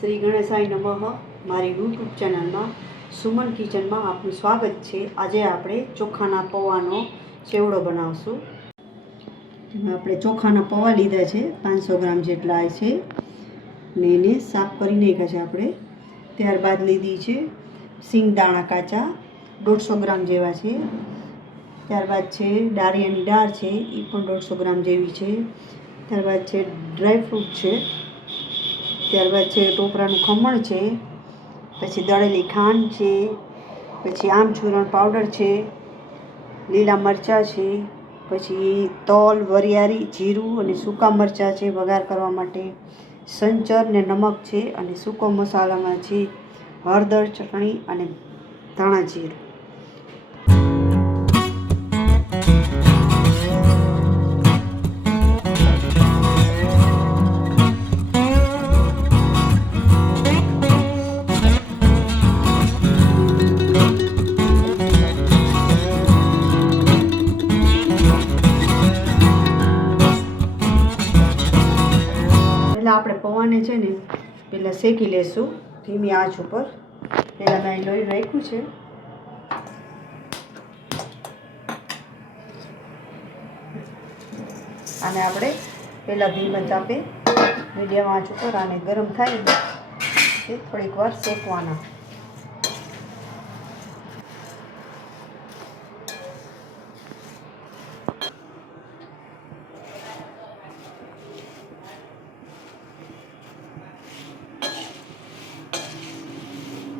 શ્રી ગણેશાય નમઃ મારી યુટ્યુબ ચેનલમાં સુમન કિચનમાં આપનું સ્વાગત છે. આજે આપણે ચોખાના પૌવાનો ચેવડો બનાવશું. આપણે ચોખાના પૌવા લીધા છે, પાંચસો ગ્રામ જેટલા છે. ને એને સાફ કરી નાખ્યા છે આપણે. ત્યારબાદ લીધી છે સિંગદાણા કાચા, દોઢસો ગ્રામ જેવા છે. ત્યારબાદ છે ડારિયાની દાળ છે એ પણ દોઢસો ગ્રામ જેવી છે. ત્યારબાદ છે ડ્રાયફ્રૂટ છે ત્યારબાદ છે ટોપરાનું ખમણ છે, પછી દળેલી ખાંડ છે, પછી આમચૂરણ પાવડર છે, લીલા મરચાં છે, પછી તલ, વરિયાળી, જીરું અને સૂકા મરચાં છે વઘાર કરવા માટે. સંચર ને નમક છે અને સૂકો મસાલામાં છે હળદર, ચટણી અને ધાણા જીરું. આપણે પૌવાને છે ને પહેલાં શેકી લેશું ધીમી આંચ ઉપર. પહેલાં મેં લોહી રાખ્યું છે. અને આપણે પહેલાં ધીમા ચાપે મીડિયમ આંચ ઉપર આને ગરમ થાય થોડીક વાર શેકવાના.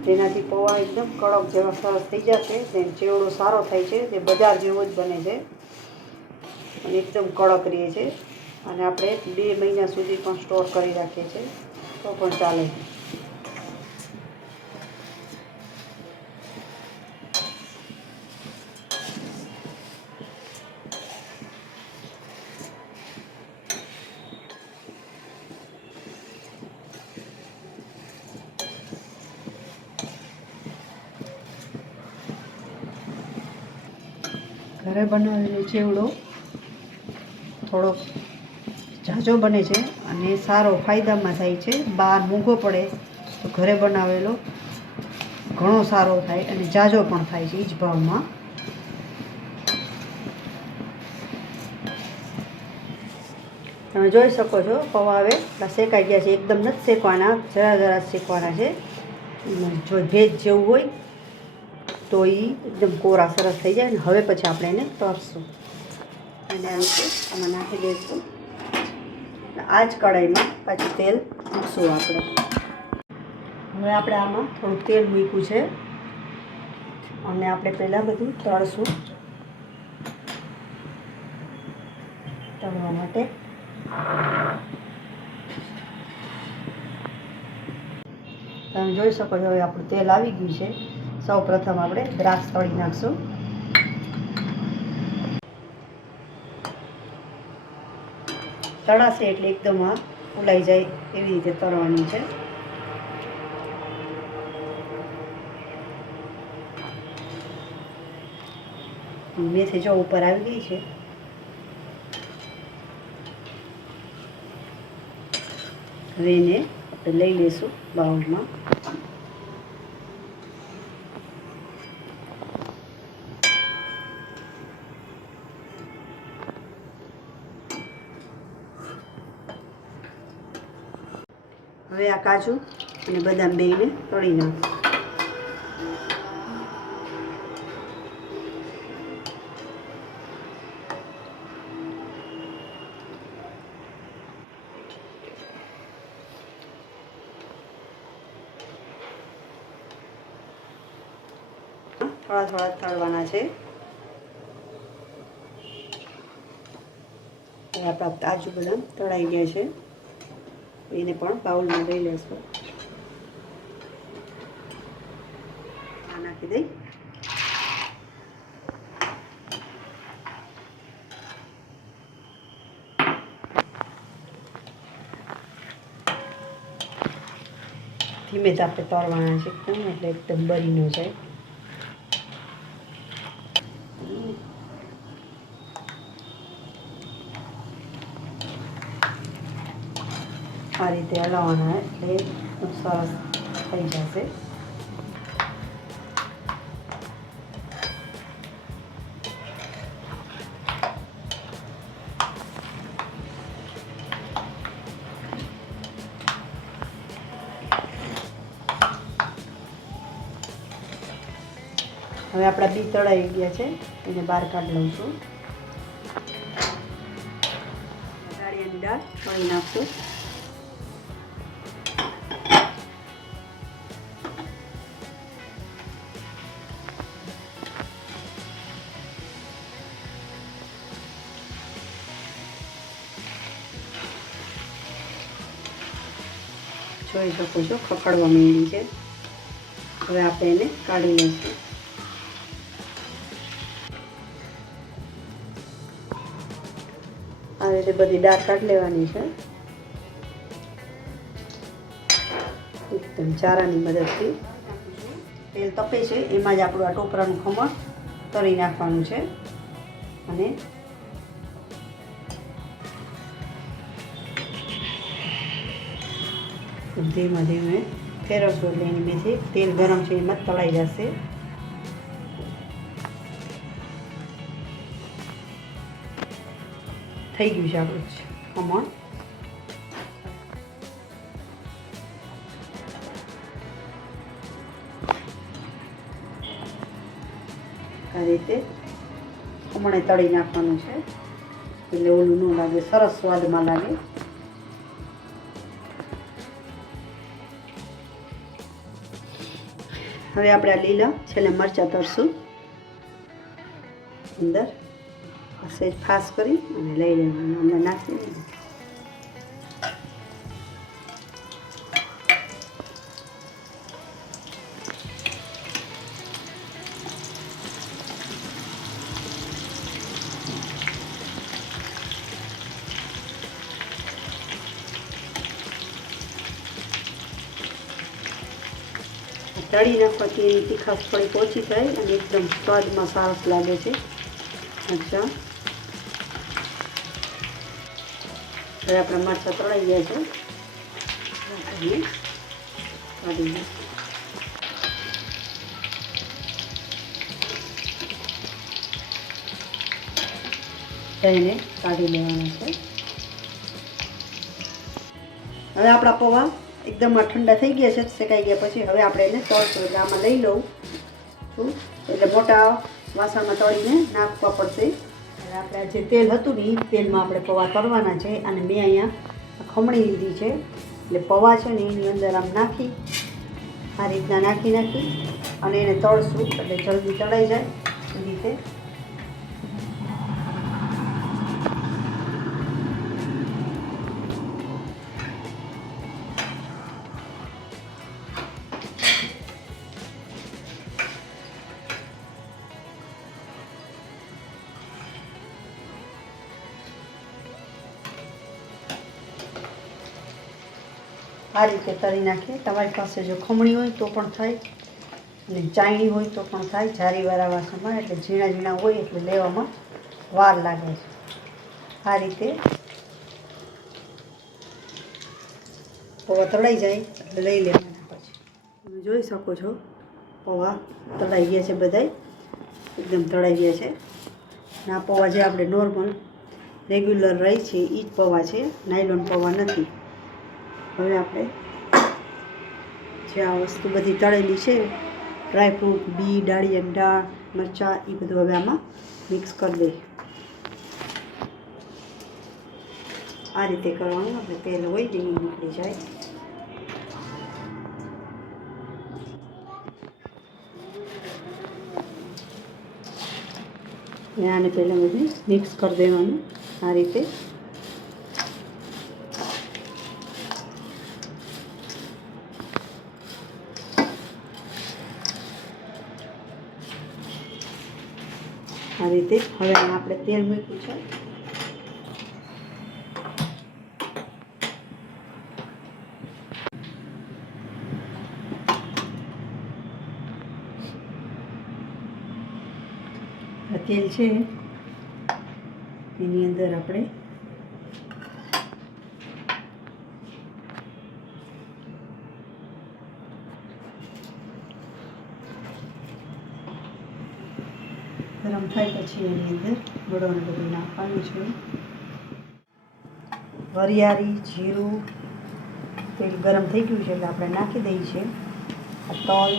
જેનાથી પૌવા એકદમ કડક જેવા સરસ થઈ જશે ને ચેવડો સારો થાય છે તે બજાર જેવો જ બને છે. અને એકદમ કડક રહે છે. અને આપણે બે મહિના સુધી પણ સ્ટોર કરી રાખીએ છીએ. તો પણ ચાલે ઘરે બનાવેલો ચેવડો. થોડો ઝાઝો બને છે અને સારો ફાયદામાં થાય છે. બહાર મોંઘો પડે તો ઘરે બનાવેલો ઘણો સારો થાય અને ઝાઝો પણ થાય છે એ જ ભાવમાં. તમે જોઈ શકો છો પૌવા હવે શેકાઈ ગયા છે. એકદમ નથી શેકવાના, જરા જરા શેકવાના છે. જો ભેજ જેવું હોય તો એ એકદમ કોરા સરસ થઈ જાય ને હવે પછી આપણે એને તરશું. અને આ રીતે આમાં નાખી દઈશું. આ જ કઢાઈમાં પાછું તેલ મૂકશું આપણે. હવે આપણે આમાં થોડું તેલ મૂક્યું છે. અને આપણે પહેલાં બધું તળશું. તળવા માટે. તમે જોઈ શકો છો, હવે આપણું તેલ આવી ગયું છે. સૌ પ્રથમ આપણે દ્રાક્ષ તળી નાખશું. તળાશે એટલે એકદમ આ ફૂલાઈ જાય એવી રીતે તળવાની છે. મેથી જો ઉપર આવી ગઈ છે. હવે એને આપણે લઈ લઈશું બાઉલમાં. હવે આ કાજુ અને બદામ બેને તળી નાખ. થોડા થોડા તળવાના છે. આપણા કાજુ બદામ તળાઈ ગયા છે. એને પણ બાઉલમાં લઈ લેશું આ નાખી દઈ ધીમે તાપે તળવાના છે એકદમ એટલે એકદમ બરી ન જાય આ રીતે હલાવવાના એટલે સરસ થઈ જશે હવે આપણા બી તળાઈ ગયા છે. એને બહાર કાઢી લઉં છું. દાળિયાની દાળ મળી નાખશું. જોઈ શકો છો, ખખડવા માંડી છે. હવે આપણે એને કાઢી લઈશું. આવી રીતે બધી દાળ કાઢી લેવાની છે. એકદમ ચારાની મદદથી. તેલ તપે છે, એમાં જ આપણું આ ટોપરાનું ખમણ તળી નાખવાનું છે. અને ધીમે ધીમે ફેરવશું એટલે એની મેથી તેલ ગરમ છે, એમાં તળાઈ જશે. થઈ ગયું છે આપણું ખમણ. આ રીતે ખમણે તળી નાખવાનું છે. એટલે ઓલું ન લાગે, સરસ સ્વાદમાં લાગે. હવે આપણે આ લીલા છેલ્લે મરચાં તરશું અંદર. સહેજ ફાસ કરી અને લઈ લેવાનું. અંદર નાખી તળી નાખવાથી એની તીખાશ થોડીક ઓછી થાય અને એકદમ સ્વાદમાં સરસ લાગે છે. અચ્છા. હવે આપણા મરચાં તળાઈ ગયા છે. એને કાઢી લેવાના છે. હવે આપણા પૌવા. એકદમ આ ઠંડા થઈ ગયા છે, શેકાઈ ગયા પછી હવે આપણે એને તળશું એટલે આમાં લઈ લઉં. છું એટલે મોટા વાસણમાં તળીને નાખવા પડશે. એટલે આપણે જે તેલ હતું ને એ તેલમાં આપણે પૌવા તળવાના છે, અને મેં અહીંયા ખમણી લીધી છે. એટલે પૌવા છે ને, એની અંદર આમ નાખી, આ રીતના નાખી નાખી, અને એને તળશું, એટલે જલ્દી તળાઈ જાય. એ રીતે આ રીતે તળી નાખીએ. તમારી પાસે જો ખમણી હોય તો પણ થાય. અને ચાયણી હોય તો પણ થાય. જારીવાળા વાસણમાં એટલે ઝીણા ઝીણા હોય એટલે લેવામાં વાર લાગે છે. આ રીતે પૌવા તળાઈ જાય એટલે લઈ લેવાના પછી. તમે જોઈ શકો છો, પૌવા તળાઈ ગયા છે બધાય. એકદમ તળાઈ ગયા છે. અને આ પૌવા જે આપણે નોર્મલ રેગ્યુલર રહી છે એ જ પૌવા છે. નાયલોન પૌવા નથી. હવે આપણે જે આ વસ્તુ બધી તળેલી છે ડ્રાયફ્રૂટ બી, ડાળી દાળ મરચાં, એ બધું હવે આમાં મિક્સ કરી દઈએ. આ રીતે કરવાનું, આપણે તેલ હોય તે નીકળી જાય. ને આને પહેલાં બધું મિક્સ કરી દેવાનું, આ રીતે. આ રીતે. હવે આપણે તેલ મૂક્યું છે. તેલ છે. એની અંદર આપણે ગરમ થાય પછી એની અંદર ગળોને બધું નાખવાનું છે. વરિયાળી, જીરું, તેલ ગરમ થઈ ગયું છે એટલે આપણે નાખી દઈએ છીએ. તલ,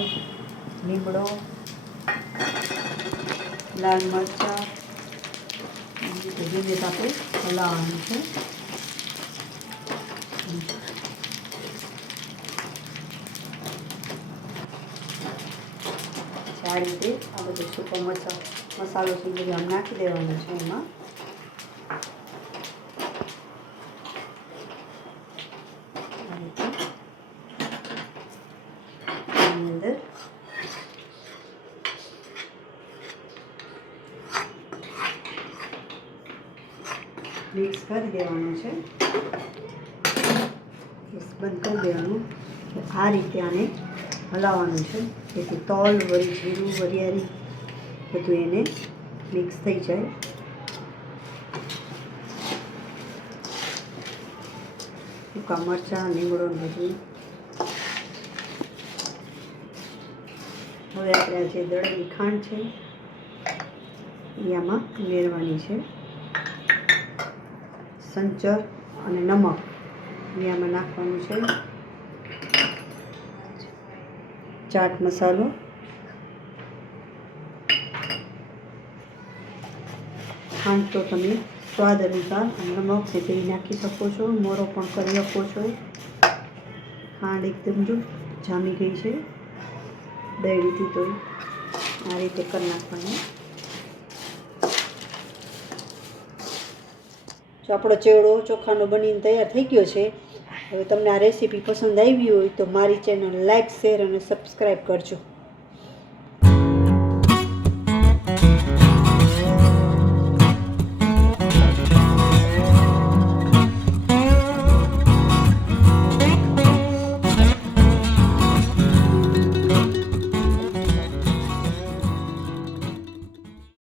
લીમડો, લાલ મરચાં ધીમે આપણે હલાવવાનું છે. આ રીતે આ બધું સૂકો મસા મસાલો છે આમ નાખી દેવાનો છે એમાં. અંદર. મિક્સ કરી દેવાનું છે. બંધ કરી દેવાનું. આ રીતે આને હલાવવાનું છે. જેથી તલ, વરી જીરું વરિયાળી બધું એને મિક્સ થઈ જાય. સૂકા મરચાં, લીમડો બધું. હવે આપણે જે દળેલી ખાંડ છે એ આમાં ઉમેરવાની છે. સંચર અને નમક એ આમાં નાખવાનું છે. ચાટ મસાલો. ખાંડ તો તમે સ્વાદ અનુસાર નમક છે તે નાખી શકો છો, મોરો પણ કરી શકો છો. ખાંડ એકદમ જો જામી ગઈ છે. દળીથી તો આ રીતે કરી નાખવાનું. જો આપણો ચેવડો ચોખાનો બનીને તૈયાર થઈ ગયો છે, હવે તમને આ રેસીપી પસંદ આવી હોય તો મારી ચેનલ લાઈક, શેર અને સબસ્ક્રાઈબ કરજો.